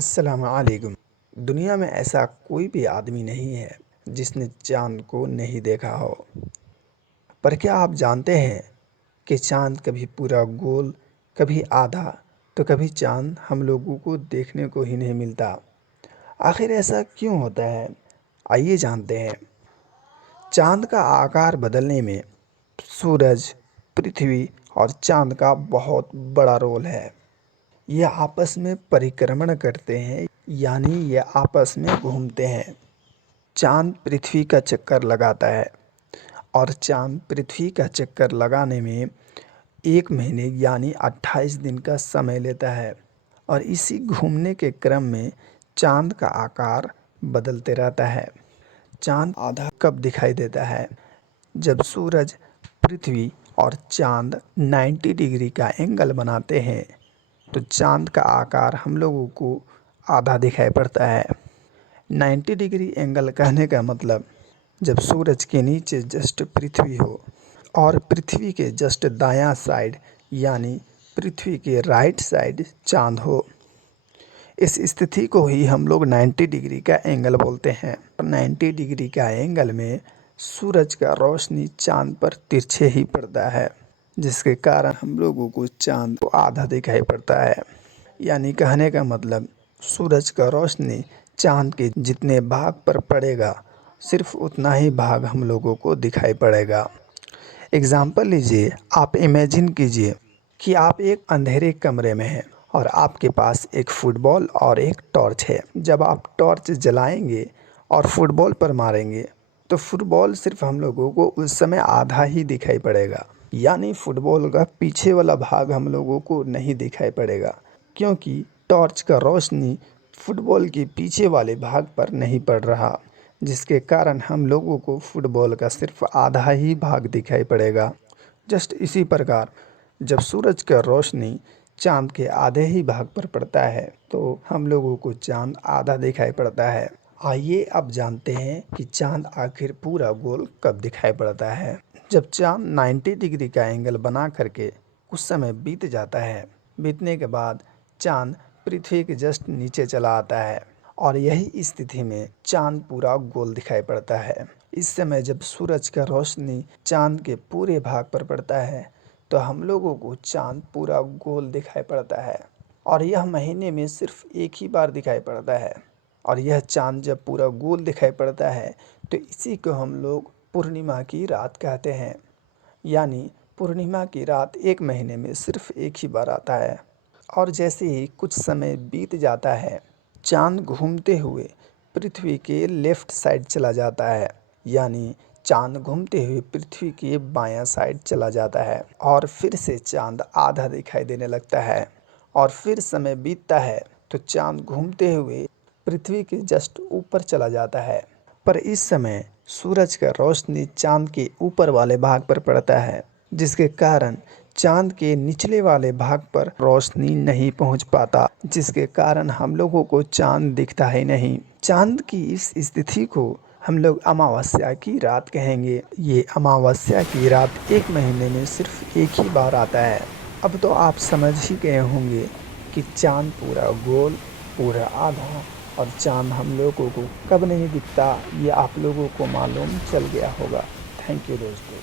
अस्सलाम वालेकुम। दुनिया में ऐसा कोई भी आदमी नहीं है जिसने चाँद को नहीं देखा हो। पर क्या आप जानते हैं कि चाँद कभी पूरा गोल, कभी आधा, तो कभी चाँद हम लोगों को देखने को ही नहीं मिलता। आखिर ऐसा क्यों होता है? आइए जानते हैं। चाँद का आकार बदलने में सूरज, पृथ्वी और चाँद का बहुत बड़ा रोल है। ये आपस में परिक्रमण करते हैं, यानी ये आपस में घूमते हैं। चाँद पृथ्वी का चक्कर लगाता है और चाँद पृथ्वी का चक्कर लगाने में 1 महीने यानी 28 दिन का समय लेता है और इसी घूमने के क्रम में चाँद का आकार बदलते रहता है। चाँद आधा कब दिखाई देता है? जब सूरज, पृथ्वी और चाँद 90 डिग्री का एंगल बनाते हैं तो चाँद का आकार हम लोगों को आधा दिखाई पड़ता है। 90 डिग्री एंगल कहने का मतलब जब सूरज के नीचे जस्ट पृथ्वी हो और पृथ्वी के जस्ट दायां साइड यानी पृथ्वी के राइट साइड चाँद हो। इस स्थिति को ही हम लोग 90 डिग्री का एंगल बोलते हैं। 90 डिग्री का एंगल में सूरज का रोशनी चाँद पर तिरछे ही पड़ता है, जिसके कारण हम लोगों को चाँद को आधा दिखाई पड़ता है। यानी कहने का मतलब सूरज का रोशनी चाँद के जितने भाग पर पड़ेगा, सिर्फ उतना ही भाग हम लोगों को दिखाई पड़ेगा। एग्ज़ाम्पल लीजिए, आप इमेजिन कीजिए कि आप एक अंधेरे कमरे में हैं और आपके पास एक फुटबॉल और एक टॉर्च है। जब आप टॉर्च जलाएंगे और फुटबॉल पर मारेंगे तो फुटबॉल सिर्फ हम लोगों को उस समय आधा ही दिखाई पड़ेगा, यानी फुटबॉल का पीछे वाला भाग हम लोगों को नहीं दिखाई पड़ेगा, क्योंकि टॉर्च का रोशनी फुटबॉल के पीछे वाले भाग पर नहीं पड़ रहा, जिसके कारण हम लोगों को फुटबॉल का सिर्फ आधा ही भाग दिखाई पड़ेगा। जस्ट इसी प्रकार जब सूरज का रोशनी चाँद के आधे ही भाग पर पड़ता है तो हम लोगों को चाँद आधा दिखाई पड़ता है। आइए अब जानते हैं कि चाँद आखिर पूरा गोल कब दिखाई पड़ता है। जब चाँद 90 डिग्री का एंगल बना करके कुछ समय बीत जाता है, बीतने के बाद चाँद पृथ्वी के जस्ट नीचे चला आता है और यही स्थिति में चाँद पूरा गोल दिखाई पड़ता है। इस समय जब सूरज का रोशनी चाँद के पूरे भाग पर पड़ता है तो हम लोगों को चाँद पूरा गोल दिखाई पड़ता है और यह महीने में सिर्फ एक ही बार दिखाई पड़ता है। और यह चाँद जब पूरा गोल दिखाई पड़ता है तो इसी को हम लोग पूर्णिमा की रात कहते हैं। यानी पूर्णिमा की रात 1 महीने में सिर्फ एक ही बार आता है। और जैसे ही कुछ समय बीत जाता है, चाँद घूमते हुए पृथ्वी के लेफ़्ट साइड चला जाता है, यानी चाँद घूमते हुए पृथ्वी के बायां साइड चला जाता है और फिर से चाँद आधा दिखाई देने लगता है। और फिर समय बीतता है तो चाँद घूमते हुए पृथ्वी के जस्ट ऊपर चला जाता है। पर इस समय सूरज का रोशनी चाँद के ऊपर वाले भाग पर पड़ता है, जिसके कारण चाँद के निचले वाले भाग पर रोशनी नहीं पहुंच पाता, जिसके कारण हम लोगों को चाँद दिखता ही नहीं। चाँद की इस स्थिति को हम लोग अमावस्या की रात कहेंगे। ये अमावस्या की रात 1 महीने में सिर्फ एक ही बार आता है। अब तो आप समझ ही गए होंगे कि चाँद पूरा गोल, पूरा आधा और चाँद हम लोगों को कब नहीं दिखता, ये आप लोगों को मालूम चल गया होगा। थैंक यू दोस्तों।